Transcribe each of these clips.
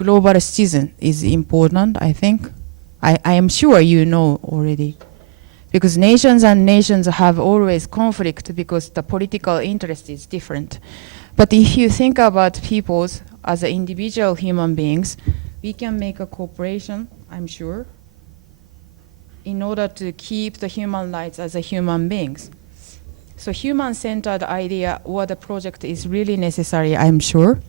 global citizen is important, I think. I am sure you know already. Because nations and nations have always conflict because the political interest is different. But if you think about peoples as individual human beings, we can make a cooperation, I'm sure, in order to keep the human rights as a human beings. So human-centered idea or the project is really necessary, I'm sure.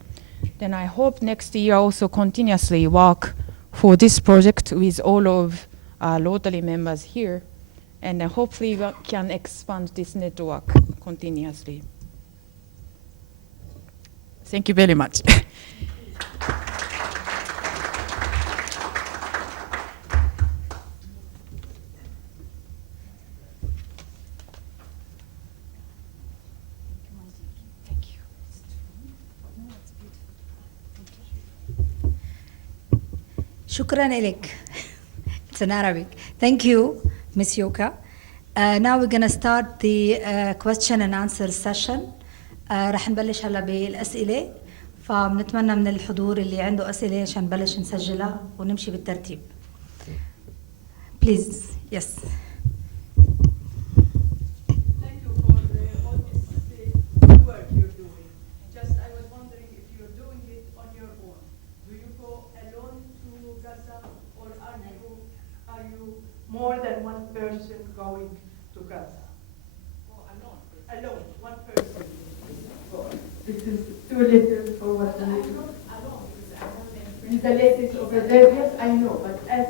Then I hope next year also continuously work for this project with all of our Rotary members here. And hopefully we can expand this network continuously. Thank you very much. شكرا لك. It's in Arabic. Thank you, Ms. Yoka. Now we're going to start the question and answer session. رح نبلش هلا بالأسئلة. فبنتمنى من الحضور اللي عنده أسئلة عشان نبلش نسجلها ونمشي بالترتيب. Please, yes. More than one person going to Gaza? Oh, alone. Alone, one person. This is too little for what we need. Alone, because I have been. The ladies over there, yes, I know, but as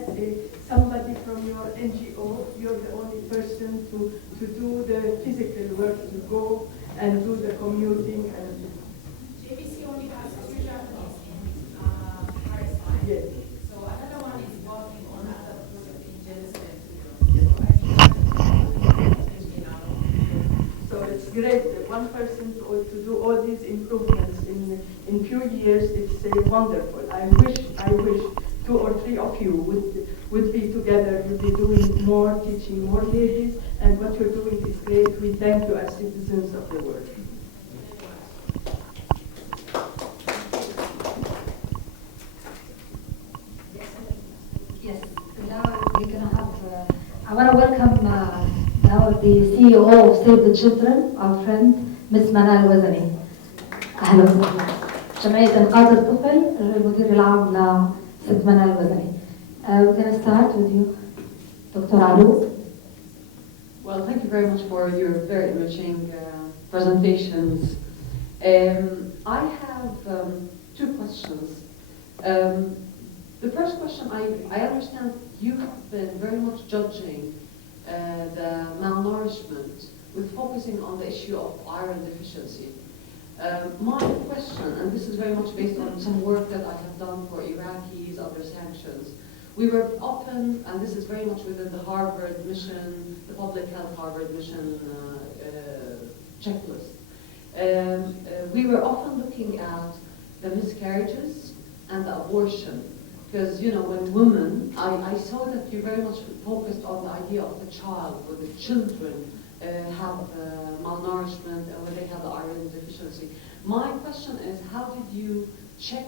somebody from your NGO, you're the only person to do the physical work, to go and do the commuting and. JBC only has two Japanese in Palestine. Yes. So another one is working on other project in Jerusalem. So it's great that one person to do all these improvements in few years. It's wonderful. I wish 2 or 3 of you would be together. You'll be doing more, teaching more ladies, and what you're doing is great. We thank you as citizens of the world. Yes, now we're going to have, I want to welcome now the CEO of Save the Children, our friend, Ms. Manal Wazani. أهلا وسهلا. جمعية إنقاذ الطفل المدير العام لست منال وزني. We're going to start with you, Dr. Alu. Well, thank you very much for your very enriching presentations. I have 2 questions. The first question, I understand you have been very much judging the malnourishment with focusing on the issue of iron deficiency. My question, and this is very much based on some work that I have done for Iraqis under sanctions, we were often, and this is very much within the Harvard mission, the public health Harvard mission checklist, we were often looking at the miscarriages and the abortion. Because, you know, when women, I saw that you very much focused on the idea of the child, or the children have malnourishment and when they have the iron deficiency. My question is, how did you check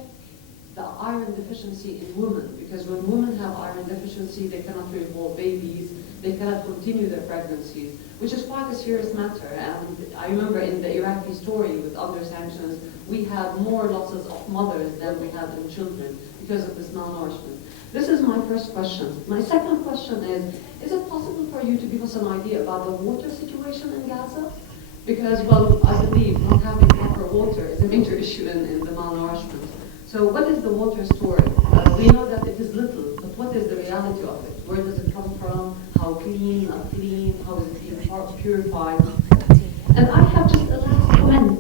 the iron deficiency in women? Because when women have iron deficiency, they cannot revolve babies, they cannot continue their pregnancies, which is quite a serious matter. And I remember in the Iraqi story with under sanctions, we had more losses of mothers than we had in children because of this malnourishment. This is my first question. My second question is it possible for you to give us an idea about the water situation in Gaza? Because, well, I believe not having proper water is a major issue in the malnourishment. So what is the water story? We know that it is little, but what is the reality of it? Where does it come from? How clean, unclean? How is it being purified? And I have just a last comment.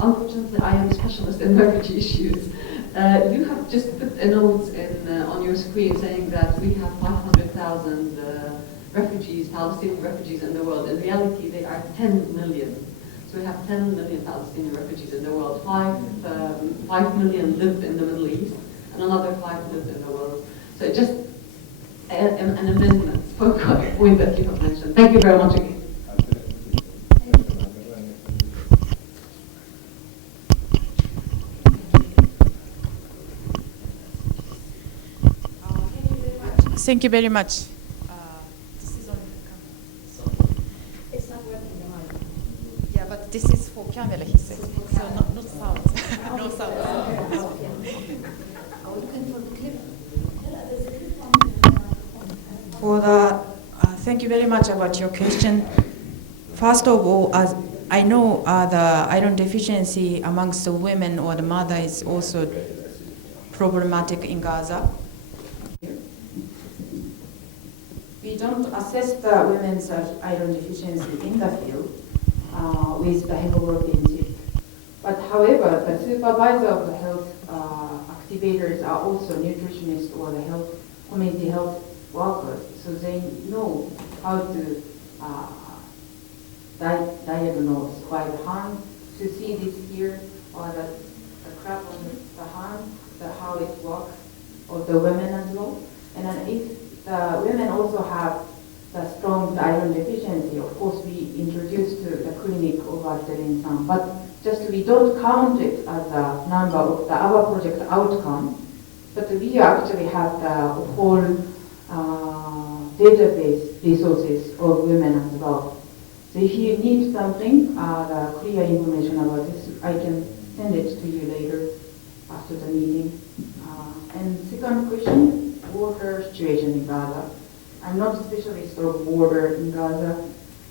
Unfortunately, I am a specialist in refugee issues. You have just put a note on your screen saying that we have 500,000 refugees, Palestinian refugees in the world. In reality, they are 10 million. So we have 10 million Palestinian refugees in the world. 5 million live in the Middle East, and another 5 live in the world. So just an amendment for a point that you have mentioned. Thank you very much again. Thank you very much. This is on camera. It's not working, the mic. Yeah, but this is for camera, he said. So not sound. No sound. Are we looking for the clip? For the, thank you very much about your question. First of all, as I know the iron deficiency amongst the women or the mother is also problematic in Gaza. We don't assess the women's iron deficiency in the field with the hemoglobin chip. But however, the supervisor of the health activators are also nutritionists or the health community health workers, so they know how to diagnose by the hand to see this here or the crack on the hand, how it works, or the women as well. And then if the women also have the strong iron deficiency, of course we introduce to the clinic of Ard El-Insan, but just we don't count it as a number of our project outcome, but we actually have the whole database resources of women as well. So if you need something, the clear information about this, I can send it to you later after the meeting. And second question, water situation in Gaza. I'm not a specialist of water in Gaza,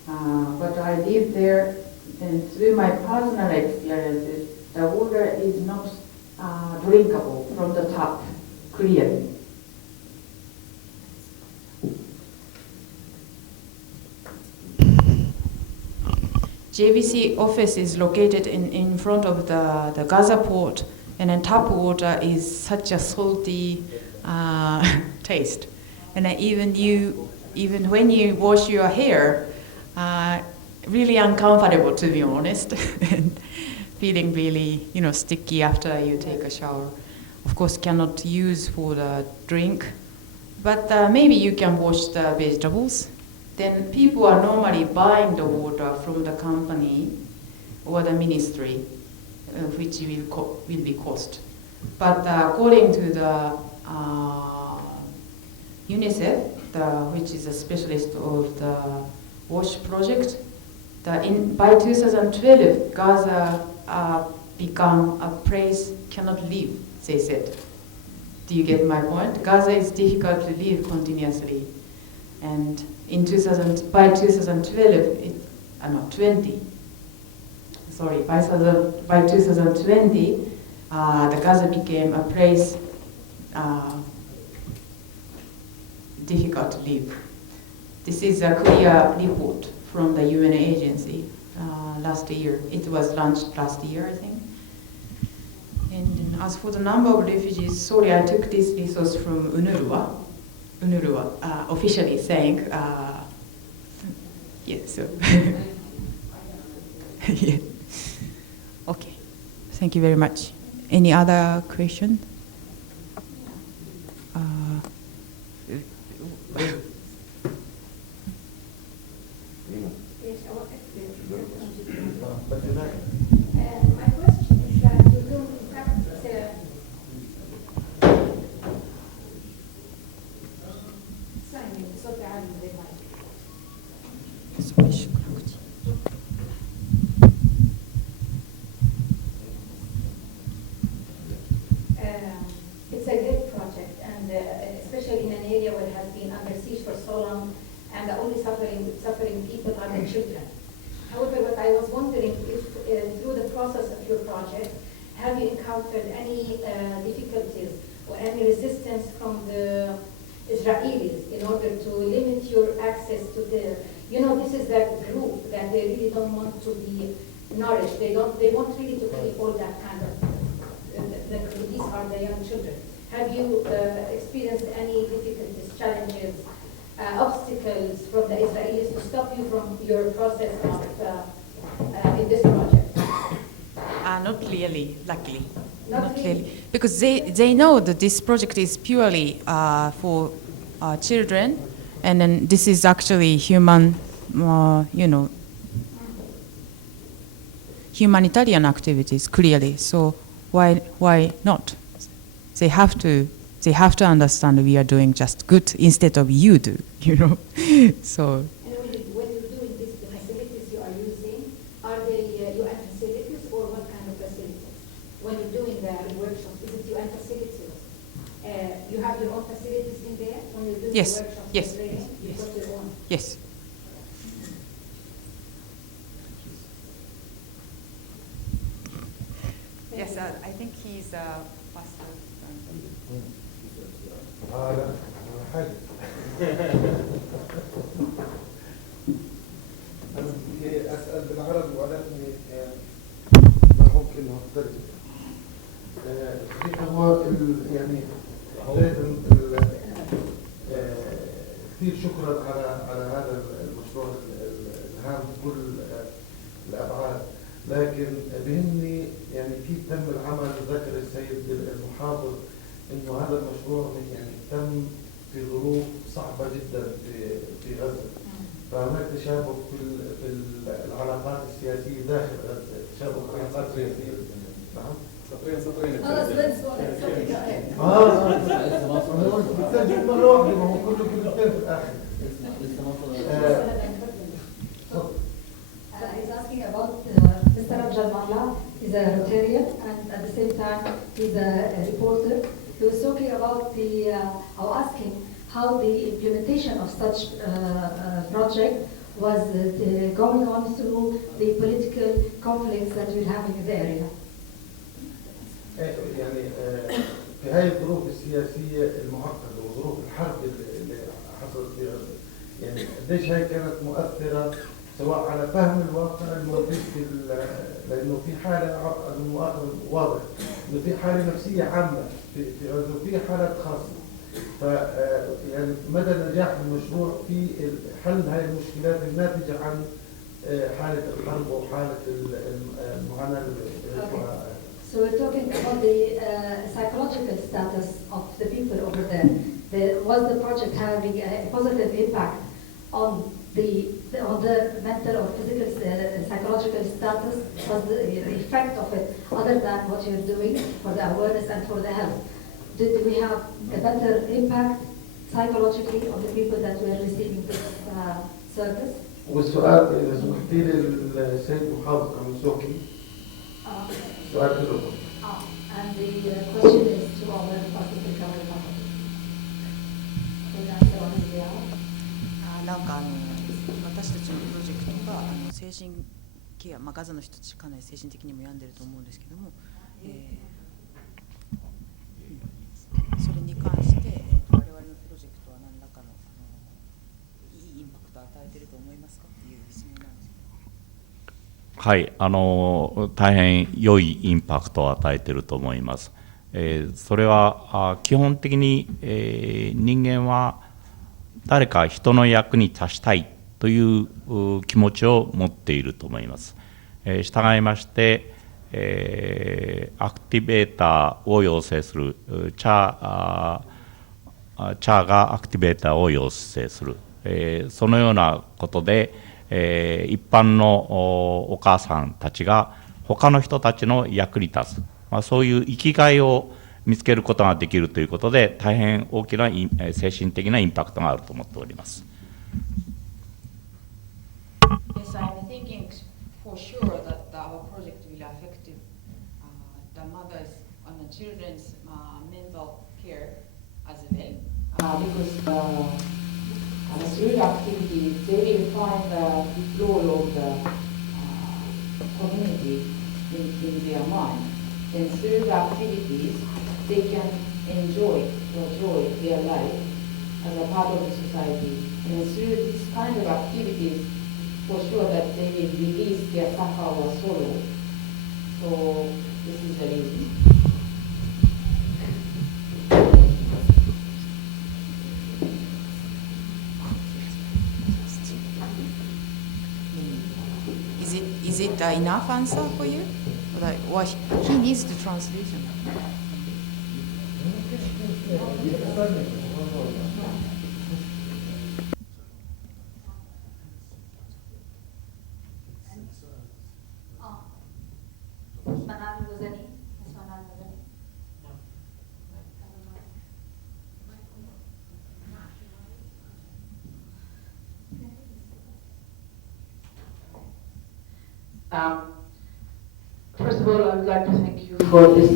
but I live there, and through my personal experiences, the water is not drinkable from the tap clearly. JVC office is located in front of the Gaza port, and then tap water is such a salty taste. And even when you wash your hair, really uncomfortable, to be honest, and feeling really sticky after you take a shower. Of course, cannot use for the drink, but maybe you can wash the vegetables. Then people are normally buying the water from the company or the ministry, which will be cost. But according to the UNICEF, which is a specialist of the WASH project, by 2012, Gaza become a place cannot live, they said. Do you get my point? Gaza is difficult to live continuously. And by 2020, by 2020, the Gaza became a place difficult to live. This is a clear report from the UN agency last year. It was launched last year, I think. And as for the number of refugees, sorry, I took this resource from UNRWA, officially saying, yeah, so. Yeah. Okay, thank you very much. Any other question? My question is that you do in fact صوتي عالي زي ما It's a great project, and especially in an area where it has been under siege for so long, and the only suffering people are the children. However, what I was wondering if through the process of your project, have you encountered any difficulties or any resistance from the Israelis in order to limit your access to the, this is that group that they really don't want to be nourished. They want really to keep all that kind of, these are the young children. Have you experienced any difficulties, challenges, obstacles from the Israelis to stop you from your process of in this project? Not really, luckily. Not really. Because they know that this project is purely for children, and then this is actually humanitarian activities, clearly. So why not? They have to They have to understand we are doing just good instead of you do, you know. So. And when you're doing this, the facilities you are using, are they UN facilities or what kind of facilities? When you're doing the workshops, is it UN facilities? You have your own facilities in there when you're doing Yes. the workshops? Yes. You've got your own. Yes. Yes, I think he's faster. لا حاجة أنا بدي أسأل بالعربي ولكن ممكن أختلف. الحقيقة هو يعني كثير شكرا على هذا المشروع الهام بكل الأبعاد، لكن بهمني يعني كيف تم العمل. ذكر السيد المحافظ إنه هذا المشروع يعني تم في ظروف صعبة جدا في غزة، فهناك تشابك في العلاقات السياسية داخل غزة، تشابك العلاقات السياسية. نعم. سطرين. بتسجل مرة واحدة، ما هو كله كلمتين في الآخر. He's asking about Mr. Ard El-Insan. He's a Rotarian and at the same time he's a reporter. He was talking about asking how the implementation of such project was going on through the political conflicts that we're having in the area. يعني في هذه الظروف السياسية المعقدة وظروف الحرب اللي حصلت في غزة، يعني قديش هي كانت مؤثرة سواء على فهم الواقع الموجود لأنه في حالة واضح إنه في حالة نفسية عامة في غزة وفي حالات خاصة. ف يعني مدى نجاح المشروع في حل هذه المشكلات الناتجة عن حالة الحرب وحالة المعاناة اللي So we're talking about the psychological status of the people over there. Was the project having a positive impact on the mental or physical psychological status? Was the effect of it other than what you're doing for the awareness and for the health? Did we have a better impact psychologically on the people that were receiving this service? والسؤال إذا سمحتي لي للسيد محافظ كمسوكي. سؤال كله. And the question is to our assistant governor faculty. Can you answer on his behalf? なんか私たちのプロジェクトが精神ケア、ガザの人たちかなり精神的にも病んでると思うんですけども、それに関して、我々のプロジェクトは何らかのいいインパクトを与えていると思いますかっていう質問なんですけど。はい、大変良いインパクトを与えていると思います。それは基本的に、人間は誰か人の役に立ちたいという気持ちを持っていると思います。従いまして、アクティベーターを養成するチャーがアクティベーターを養成する、そのようなことで、一般のお母さんたちが他の人たちの役に立つ、そういう生きがいを見つけることができるということで、大変大きな精神的なインパクトがあると思っております。Yes, I'm thinking for sure that our project will affect the mothers and the children's mental care as well. Because through the activity, they will find the role of the community in their mind. And through the activities, they can enjoy their life as a part of the society. And through this kind of activities, for sure that they will release their suffer or sorrow. So this is the reason. Is it enough answer for you? Or he needs the translation. Um, First of all, I would like to thank you for this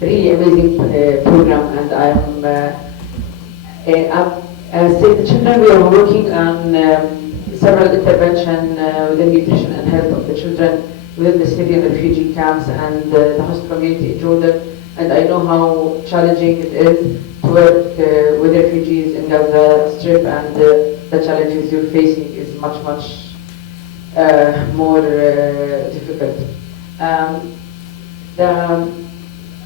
really amazing program, and as Save the Children, we are working on several interventions within nutrition and health of the children within the Syrian refugee camps and the host community in Jordan. And I know how challenging it is to work with refugees in Gaza Strip, and the challenges you're facing is much more difficult.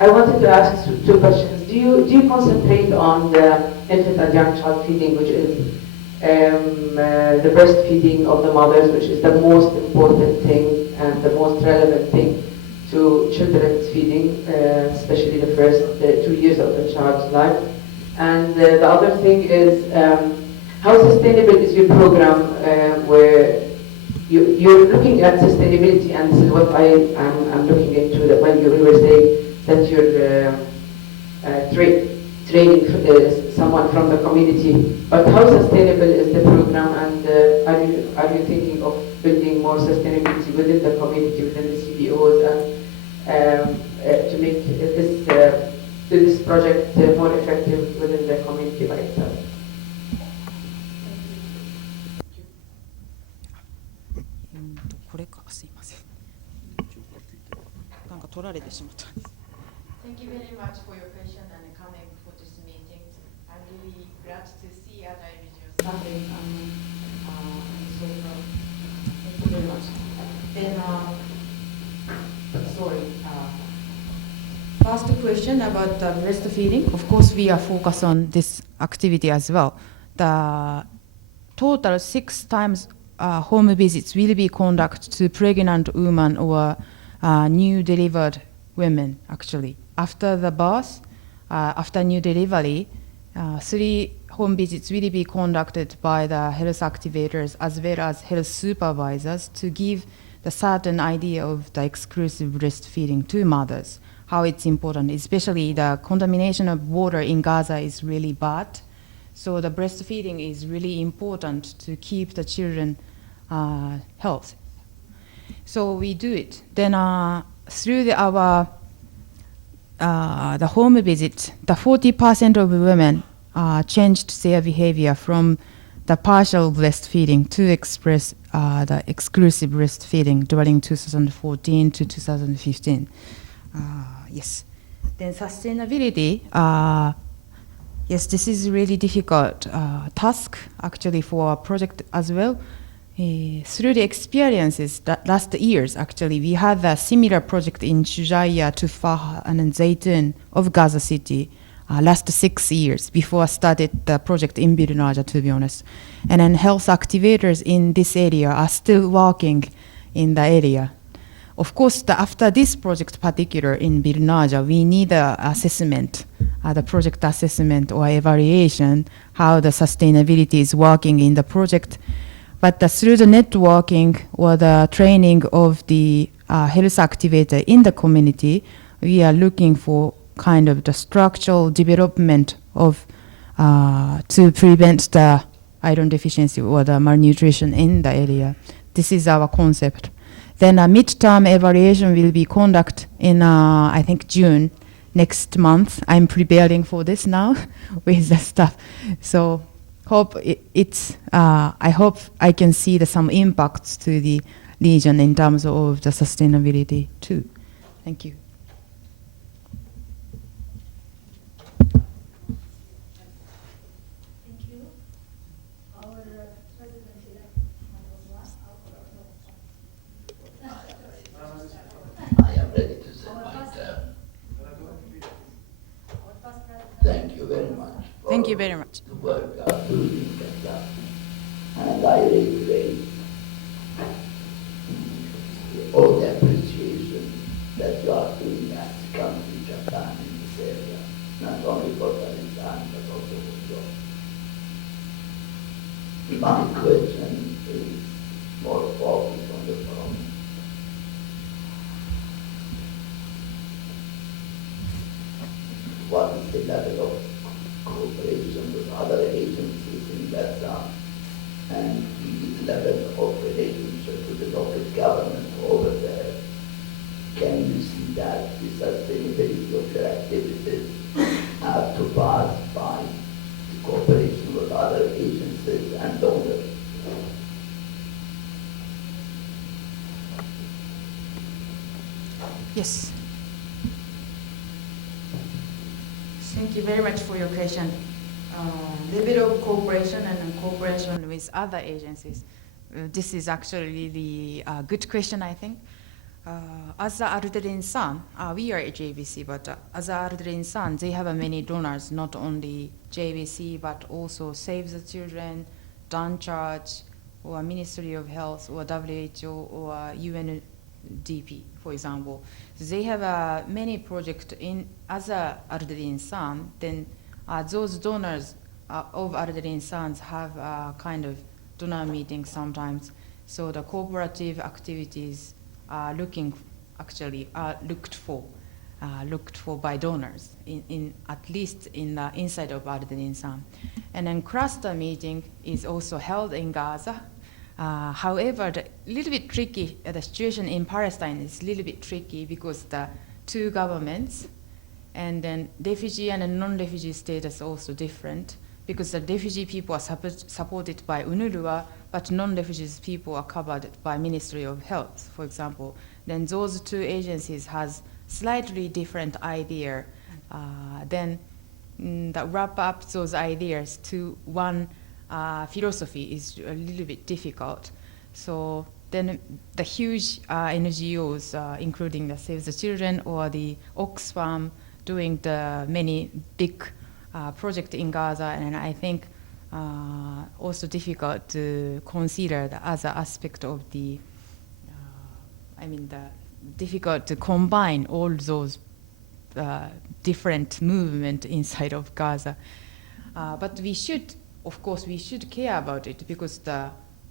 I wanted to ask two questions. Do you concentrate on the infant and young child feeding, which is the breastfeeding of the mothers, which is the most important thing and the most relevant thing to children's feeding, especially the first 2 years of the child's life? And the other thing is, how sustainable is your program where you're looking at sustainability, and this is what I'm looking into, that when you were saying that you're training someone from the community, but how sustainable is the program, and are you thinking of building more sustainability within the community, within the CBOs, and to make this project more effective within the community by itself? これか、すいません。なんか取られてしまった。Thank you very much for your question and coming for this meeting. I'm really glad to see other individuals suffering and so proud. Thank you very much. Then, sorry. First question about the breastfeeding. Of course, we are focused on this activity as well. The total 6 times home visits will be conducted to pregnant women or new delivered women, actually. After the birth, after new delivery, 3 home visits will be conducted by the health activators as well as health supervisors to give the certain idea of the exclusive breastfeeding to mothers, how it's important, especially the contamination of water in Gaza is really bad. So the breastfeeding is really important to keep the children health. So we do it. Then through the home visit, the 40% of women changed their behavior from the partial breastfeeding to express the exclusive breastfeeding during 2014 to 2015. Yes. Then sustainability. Yes, this is really difficult task actually for our project as well. Through the experiences that last years, actually, we had a similar project in Shujaiya, Tufah, and Zaytun of Gaza City last 6 years before I started the project in Bir Naja, to be honest. And then health activators in this area are still working in the area. Of course, after this project particular in Bir Naja, we need a assessment, the project assessment or evaluation, how the sustainability is working in the project. But through the networking or the training of the health activator in the community, we are looking for kind of the structural development of to prevent the iron deficiency or the malnutrition in the area. This is our concept. Then a midterm evaluation will be conducted in, I think, June next month. I'm preparing for this now with the staff. So I hope I can see some impacts to the region in terms of the sustainability too. Thank you. Thank you. Our president-elect, I am ready to say my turn. Thank you very much. Thank you very much. The work you are doing in Gaza. And I reiterate all the appreciation that you are doing as a country, Japan, in this area, not only for Palestine, but also for Jordan. My question is more focused on the following. What is the level of cooperation with other agencies in Gaza, and the level of relationship with the local government Yes. Thank you very much for your question. Level of cooperation and cooperation with other agencies. This is actually the good question, I think. As Ard El-Insan, we are a JVC, but as Ard El-Insan, they have many donors, not only JVC, but also Save the Children, Dawn Church, or Ministry of Health, or WHO, or UNDP, for example. So they have many projects in as Ard El-Insan. Then those donors of Ard El-Insan have kind of donor meetings sometimes. So the cooperative activities are looked for by donors in at least in the inside of Ard El-Insan. And then cluster meeting is also held in Gaza. However, the little bit tricky, the situation in Palestine is a little bit tricky because the two governments and then refugee and non-refugee status also different because the refugee people are supported by UNRWA, but non-refugees people are covered by Ministry of Health, for example. Then those two agencies has slightly different idea. Then that wrap up those ideas to one philosophy is a little bit difficult. So then the huge NGOs, including the Save the Children or the Oxfam, doing the many big project in Gaza, and I think also difficult to consider the other aspect of the, difficult to combine all those different movement inside of Gaza. But we should, of course, we should care about it because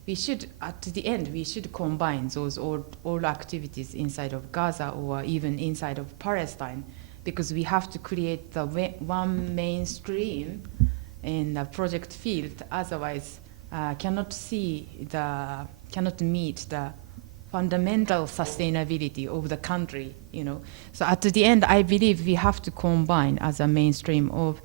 we should, at the end, we should combine those all activities inside of Gaza or even inside of Palestine, because we have to create the one mainstream in the project field. Otherwise, cannot meet the fundamental sustainability of the country. So at the end, I believe we have to combine as a mainstream of,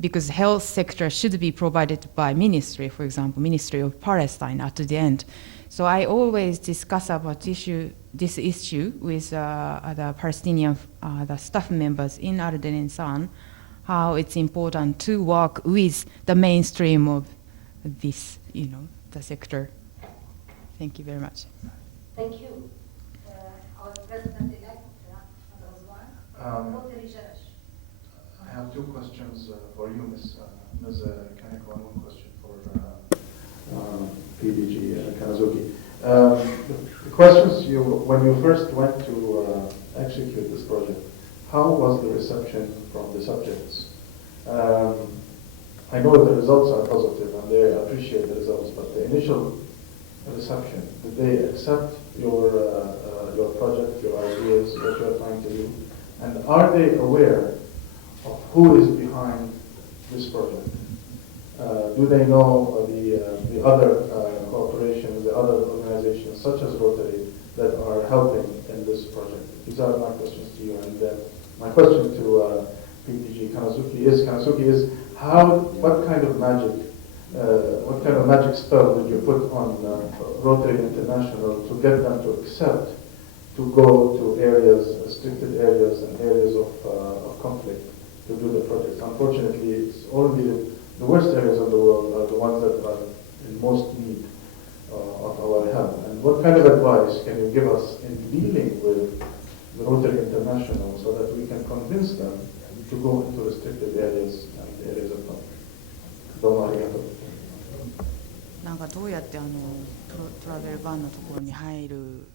because health sector should be provided by ministry, for example, Ministry of Palestine at the end. So I always discuss about this issue with the Palestinian the staff members in Ard El-Insan, how it's important to work with the mainstream of this, the sector. Thank you very much. Thank you. Our President-elect, Rotary Judge. I have two questions for you, Ms. Kaneko, and one question for PDG Kanazuki. The questions when you first went to execute this project, how was the reception from the subjects? I know the results are positive and they appreciate the results, but the initial reception, did they accept your project, your ideas, what you're trying to do? And are they aware of who is behind this project? Do they know the other corporations, the other organizations, such as Rotary, that are helping in this project? These are my questions to you. And my question to PDG Kanazuki is what kind of magic spell did you put on Rotary International to get them to accept to go to areas, restricted areas and areas of conflict to do the projects? Unfortunately, it's only the worst areas of the world are the ones that are in most need of our help. And what kind of advice can you give us in dealing with the Rotary International so that we can convince them to go into restricted areas and areas of conflict? どうもありがとう。なんかどうやってトラベルバンのところに入る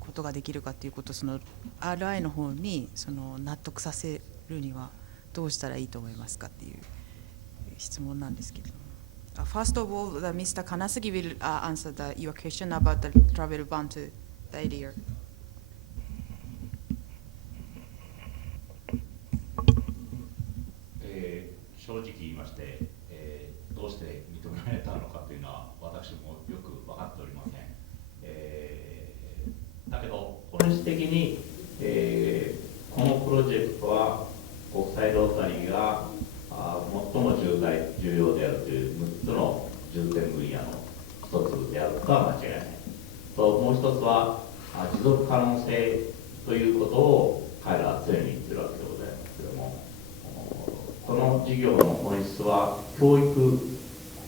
ことができるかっていうこと、その RI の方にその納得させるにはどうしたらいいと思いますかっていう質問なんですけど。First of all, Mr. Kanasugi will answer your question about the travel ban to the area. 正直言いまして、どうして認められたのかというのは私もよく分かっておりません。だけど本質的に、このプロジェクトは国際ロータリーが最も重要であるという6つの重点分野の一つであることは間違いない。ともう一つは持続可能性とということを彼らは常に言ってるわけでございますけれども、この事業の本質は教育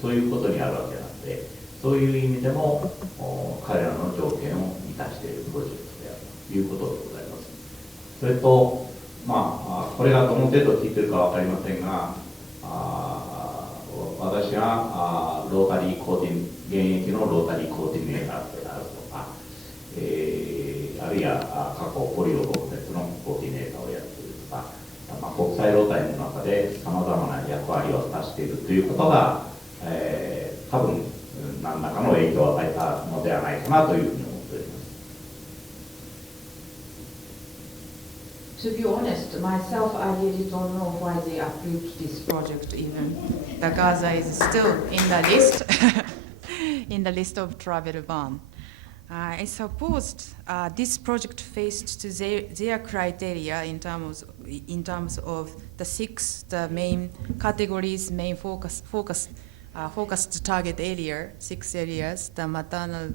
ということにあるわけなので、そういう意味でも彼らの条件を満たしているプロジェクトであるということでございます。それと、これがどの程度効いているか分かりませんが、私がロータリーコーディ現役のロータリーコーディネーターであるとか、あるいは過去ポリオ撲滅のコーディネーターをやっているとか、国際ロータリーの中でさまざまな役割を果たしているということが、多分何らかの影響を与えたのではないかなというふうに思っております。To be honest, myself, I really don't know why they approved this project even. The Gaza is still in the list, in the list of travel ban. I suppose this project faced to their criteria in terms of the the main categories, main focused target area, 6 areas, the maternal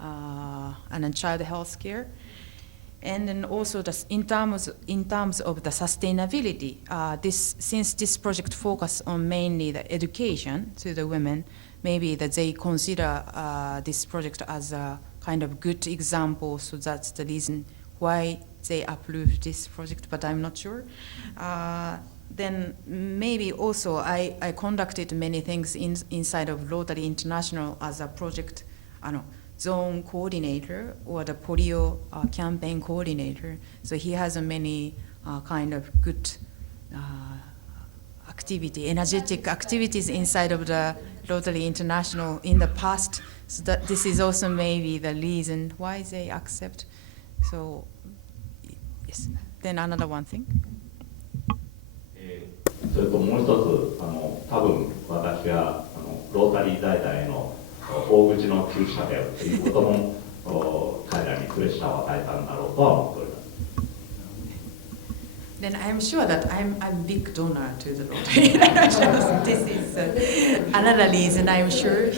and child health care. And then also in terms of the sustainability, since this project focuses on mainly the education to the women, maybe that they consider this project as a kind of good example, so that's the reason why they approved this project, but I'm not sure. Then maybe also I conducted many things inside of Rotary International as a project, zone coordinator or the polio campaign coordinator. So he has many kind of good energetic activities inside of the Rotary International in the past. So that this is also maybe the reason why they accept. So yes. Then another one thing. それともう一つ、多分私はロータリー財団への大口の注射であるということも彼らにプレッシャーを与えたんだろうとは思っております。Then I'm sure that I'm a big donor to the Rotary International. This is another reason I'm sure.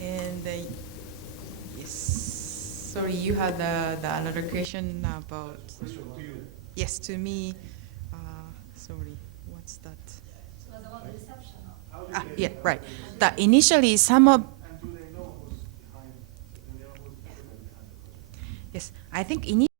And yes, sorry, you had the another question about. Yes, to me. Sorry, what's that? It was about the reception. Yeah, right. Initially, some of. Yes, I think initially.